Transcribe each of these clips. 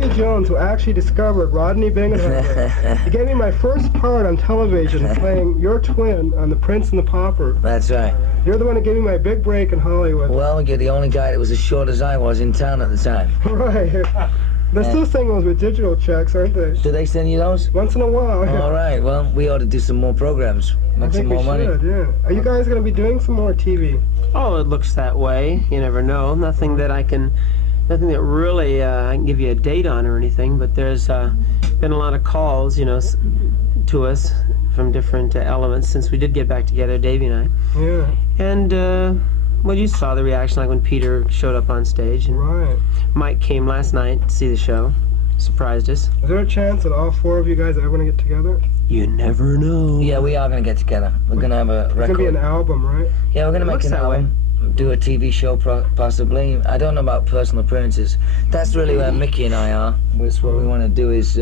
Davy Jones, who actually discovered Rodney Bingenheimer. He gave me my first part on television playing your twin on The Prince and the Pauper. That's right. You're the one who gave me my big break in Hollywood. Well, you're the only guy that was as short as I was in town at the time. Right. They're still singing those with digital checks, aren't they? Do they send you those? Once in a while, yeah. All right, well, we ought to do some more programs. Make some more money. Should, yeah. Are you guys going to be doing some more TV? Oh, it looks that way. You never know. Nothing that really I can give you a date on or anything, but there's been a lot of calls, you know, to us from different elements since we did get back together, Davey and I. Yeah. And, well, you saw the reaction, like when Peter showed up on stage. And right. Mike came last night to see the show. Surprised us. Is there a chance that all four of you guys are ever going to get together? You never know. Yeah, we are going to get together. We're going to have a record. It's going to be an album, right? Yeah, we're going to make an album. Do a TV show, possibly. I don't know about personal appearances. That's really where Mickey and I are. That's what we want to do is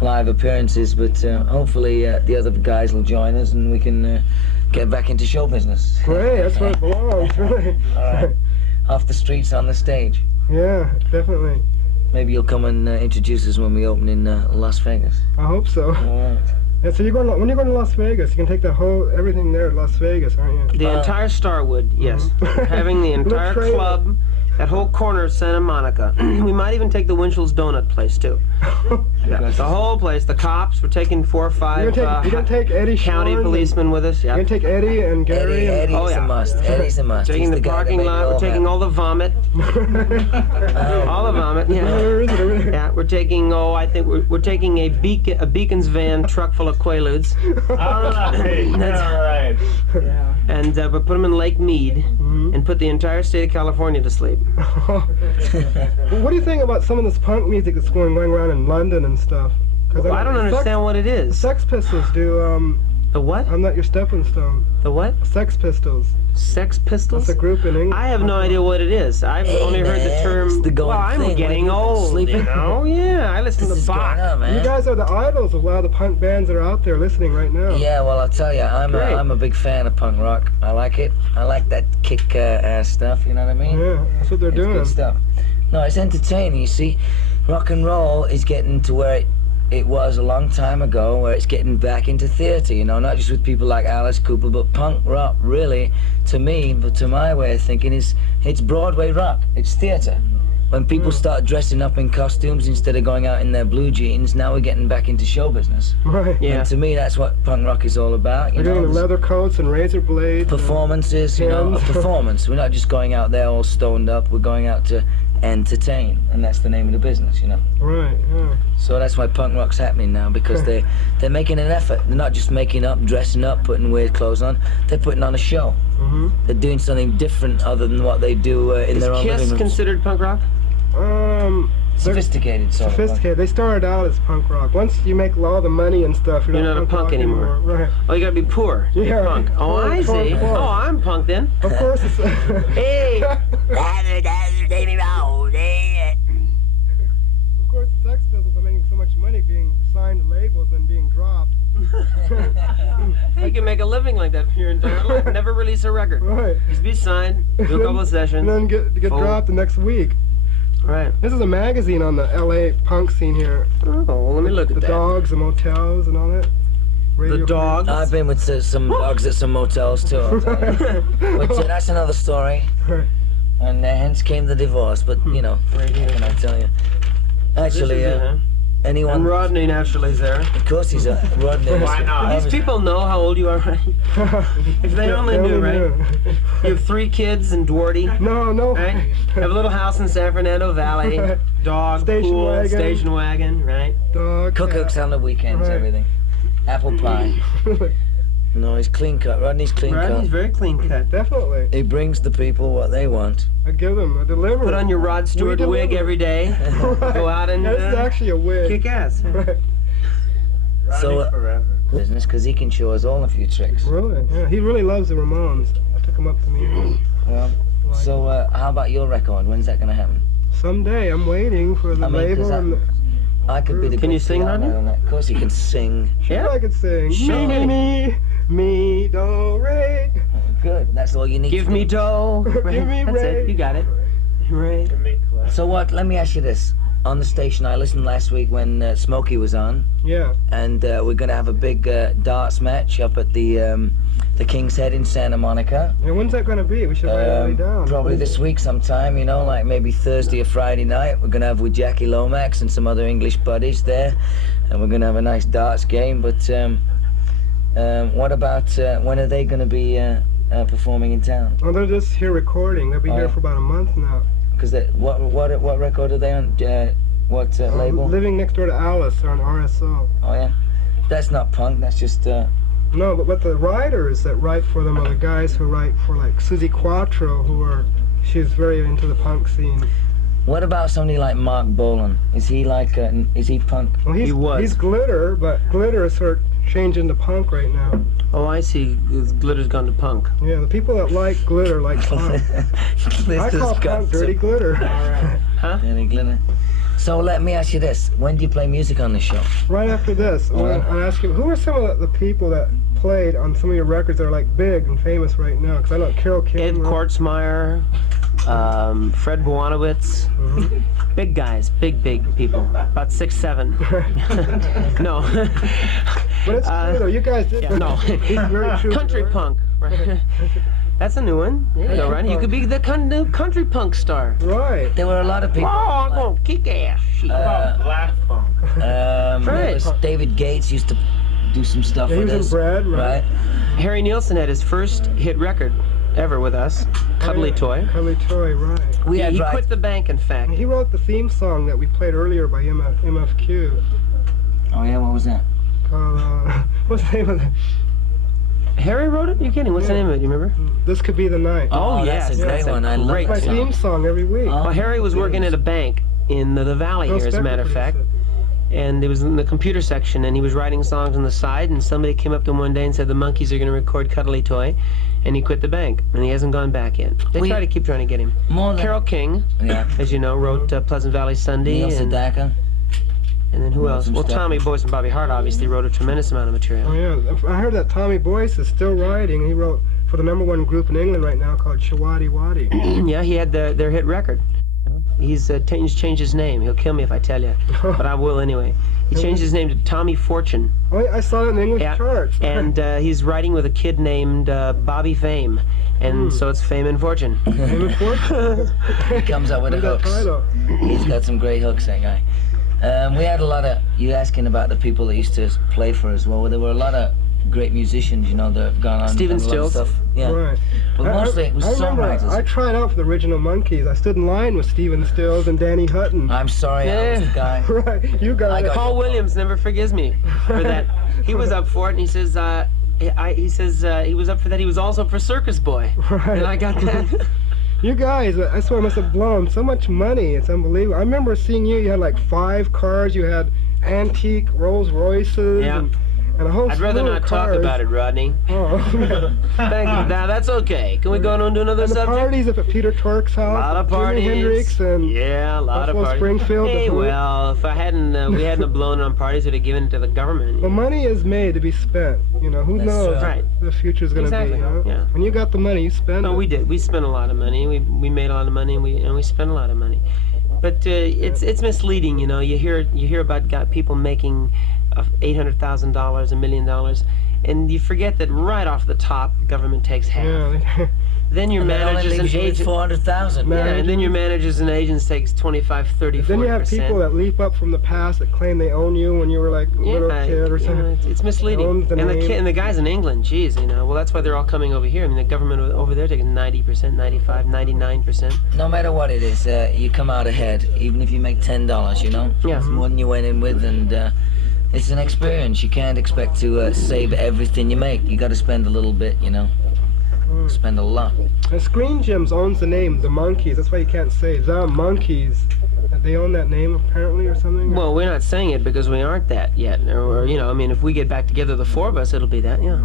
live appearances, but hopefully the other guys will join us and we can get back into show business. Great, that's where it belongs, really. All right. Off the streets, on the stage. Yeah, definitely. Maybe you'll come and introduce us when we open in Las Vegas. I hope so. All right. Yeah, so when you're going to Las Vegas, you can take everything there at Las Vegas, aren't you? The entire Starwood, yes. Having the entire club, that whole corner of Santa Monica. We might even take the Winchell's Donut place, too. Yeah, the whole place. The cops, we're taking 4 or 5 you're gonna take Eddie county policemen with us. Yeah. You're going to take Eddie and Gary? Eddie's a must. Eddie's a must. Taking the parking lot, we're taking all the vomit. All the vomit, yeah. Where is it? Yeah, we're taking, I think we're taking a Beacon's van truck full of Quaaludes. All right. Yeah. And we'll put them in Lake Mead and put the entire state of California to sleep. What do you think about some of this punk music that's going around in London and stuff? Well, I don't understand what it is. The Sex Pistols do, The what? I'm Not Your Stepping Stone. The what? Sex Pistols. Sex Pistols? That's a group in England. I have no idea what it is. I've only heard the term. I'm getting old. Sleeping? Oh yeah, I listen to Bach. You guys are the idols of a lot of the punk bands that are out there listening right now. Yeah, well, I'll tell you, I'm a big fan of punk rock. I like it. I like that kick-ass stuff, you know what I mean? Yeah, that's what they're doing. Good stuff. No, it's entertaining, you see. Rock and roll is getting to where it was a long time ago, where it's getting back into theater, you know, not just with people like Alice Cooper, but punk rock, really, to me, but to my way of thinking, it's Broadway rock. It's theater. When people start dressing up in costumes instead of going out in their blue jeans, now we're getting back into show business. Right. Yeah. And to me, that's what punk rock is all about. We're doing leather coats and razor blades. Performances, you know, a performance. We're not just going out there all stoned up. We're going out to entertain, and that's the name of the business, you know. Right, yeah. So that's why punk rock's happening now, because they're making an effort. They're not just making up, dressing up, putting weird clothes on. They're putting on a show. They're doing something different other than what they do in their own living rooms. Is Kiss considered punk rock? Sophisticated sort of rock. Sophisticated. They started out as punk rock. Once you make all the money and stuff, you're not a punk anymore. Right. Oh, you gotta be poor. Yeah. Punk. Oh, I see. Oh, I'm punk then. Of course it's... Hey! Of course, the Sex Pistols are making so much money being signed to labels and being dropped. You can make a living like that for your entire life. Never release a record. Right. Just be signed, do a couple of sessions. And then get dropped the next week. Right. This is a magazine on the LA punk scene here. Oh, well, let me look at the that. Dogs, the motels, and all that. The dogs? I've been with some dogs at some motels too. But that's another story. Right. And hence came the divorce. But you know, what can I tell you? Actually, anyone. And Rodney naturally is there. Of course he's a Rodney. Why not? These people know how old you are, right? If they only knew, right? You have 3 kids in Duarte. No. Right? You have a little house in San Fernando Valley. Right. Dog, station wagon, right? Dog. Cookbooks on the weekends, everything. Apple pie. No, he's clean cut. Rodney's clean cut. Rodney's very clean cut. Definitely. He brings the people what they want. I give them a delivery. Put on your Rod Stewart wig every day. Right. Go out and this is actually a wig. kick ass. Right. So business, because he can show us all a few tricks. Really? Yeah. He really loves the Ramones. I took him up to meet. Well, so how about your record? When's that gonna happen? Someday. I'm waiting for the label and the... I could be the. Can you sing, Rodney? Of course, he can sing. Sure, I could sing. Sure. Me, do, re. Good. That's all you need. Give to me do. dough. Give me That's Ray. it. You got it. Ray. So what? Let me ask you this: on the station. I listened last week when Smokey was on, Yeah. and we're gonna have a big darts match up at the King's Head in Santa Monica. And when's that going to be? We should write it down. Probably this week sometime, you know, like maybe Thursday or Friday night. We're gonna have with Jackie Lomax and some other English buddies there, and we're gonna have a nice darts game. But what about when are they gonna be performing in town? Oh, they're just here recording. They'll be here for about a month now. Because what record are they on? What label? Living Next Door to Alice. They're on RSO. Oh yeah, that's not punk. That's just. No, but the writers that write for them are the guys who write for like Susie Quattro, she's very into the punk scene. What about somebody like Mark Bolan? Is he like, is he punk? Well, he's glitter, but glitter is sort of changing to punk right now. Oh, I see. Glitter's gone to punk. Yeah, the people that like glitter like punk. I call punk dirty glitter. Huh? Dirty glitter. So let me ask you this: when do you play music on the show? Right after this, I'll ask you, who are some of the people that played on some of your records that are like big and famous right now? Because I know KROQ. Ed Kortzmeyer, Fred Bowanowitz, big guys, big people, about 6'7". No. But it's true though, you guys did. Yeah, no. He's very true. Country punk. Right. That's a new one. There you go, right? You could be the new country punk star. Right. There were a lot of people. Oh, I'm gonna kick ass. Black funk. There was David Gates used to do some stuff Yeah, he with was us. in Bread, right? Harry Nilsson had his first hit record ever with us, Cuddly Toy. Cuddly Toy, right. We had He quit the bank, in fact. He wrote the theme song that we played earlier by MFQ. Oh yeah, what was that? Called, what's the name of it? Harry wrote it? You kidding? What's the name of it? You remember? This Could Be the Night. Oh, that's yes, a great that's a one. I love great My that song. theme song every week. Oh. Well, Harry was working at a bank in the Valley Bill here, as a Specker matter of fact. produced it. And it was in the computer section, and he was writing songs on the side, and somebody came up to him one day and said the Monkees are going to record Cuddly Toy, and he quit the bank, and he hasn't gone back yet. They try to keep trying to get him. More than Carole King, yeah. as you know, wrote Pleasant Valley Sunday, Neil and Sedaka. then who else? some Well, stuff. Tommy Boyce and Bobby Hart obviously wrote a tremendous amount of Oh material. yeah, I heard that Tommy Boyce is still writing. He wrote for the #1 group in England right now called Shawadi Wadi. Yeah, he had their hit record. He's changed his name. He'll kill me if I tell you, but I will anyway. He changed his name to Tommy Fortune. Oh, I saw it in the English Yeah, charts. and he's writing with a kid named Bobby Fame, and so it's Fame and Fortune. Famous Fortune. He comes up with the Look at that hooks. title. He's got some great hooks, that guy. We had a lot of, you asking about the people that used to play for us. Well, there were a lot of great musicians, you know, that have gone on. Stephen done a lot of Stills. Stuff. Yeah. Right. But mostly it was I remember songwriters. I tried out for the original Monkees. I stood in line with Stephen Stills and Danny Hutton. I'm sorry, I was the guy. Right, you got I it. got- Paul Williams never forgives me for that. He was up for it, and he says, he was up for that. He was also for Circus Boy, Right. and I got that. You guys, I swear, must have blown so much money. It's unbelievable. I remember seeing you. You had like 5 cars. You had antique Rolls Royces. Yeah. And a whole I'd rather slew of not talk cars. about it, Rodney. Oh. Thank you. Now that's okay. Can we go on to another And the subject? parties up at Peter Tork's house. A lot of Jimi parties. Hendrix and Yeah, a lot of Buffalo parties. Springfield, the Hey, Who. well, if I hadn't, we hadn't have blown it on parties, we'd have given it to the government. Well, money is made to be spent. You know, who That's knows true. Right. what the future's going to Exactly, be. You know? yeah. When you got the money, you spend No, it. we did. We spent a lot of money. We made a lot of money, and we spent a lot of money. But it's misleading, you know. You hear about people making $800,000, $1 million, and you forget that right off the top, the government takes half. Yeah. Then your And that only managers and leaves you with agents. 400,000. Yeah, and then your managers and agents takes 25, 30, 40%. Then you have people that leap up from the past that claim they own you when you were like a little kid or something. It's misleading. Owns the And the name. and the guys in England, geez, you know, well, that's why they're all coming over here. I mean, the government over there taking 90%, 95, 99%. No matter what it is, you come out ahead, even if you make $10, you know? Yeah. It's more than you went in with, and it's an experience. You can't expect to save everything you make. You got to spend a little bit, you know? Spend a lot. And Screen Gems owns the name, the Monkees. That's why you can't say the Monkees. They own that name apparently or something? Well, we're not saying it because we aren't that yet. Or, you know, I mean, if we get back together, the 4 of us, it'll be that, yeah.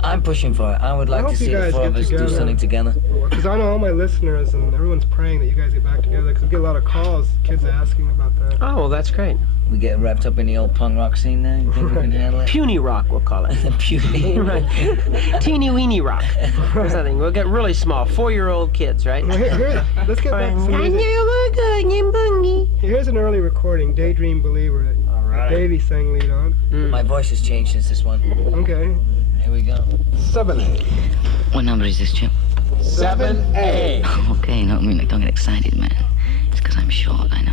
I'm pushing for it. I would like hope to you see the guys 4 of get us do together. something together. Because I know all my listeners and everyone's praying that you guys get back together because we get a lot of calls, kids asking about that. Oh, well, that's great. We get wrapped up in the old punk rock scene there. You think we can handle it? Puny rock, we'll call it. Puny. Right. Teeny weeny rock. Or something. We'll get really small, 4-year-old kids, right? Well, here, let's get back to some music. Mongie. Here's an early recording, Daydream Believer, that All right. Davey sang lead on. My voice has changed since this one. Okay. Here we go. 7A. What number is this, Chip? 7A. Okay, no, I mean, like, don't get excited, man. It's because I'm short, I know.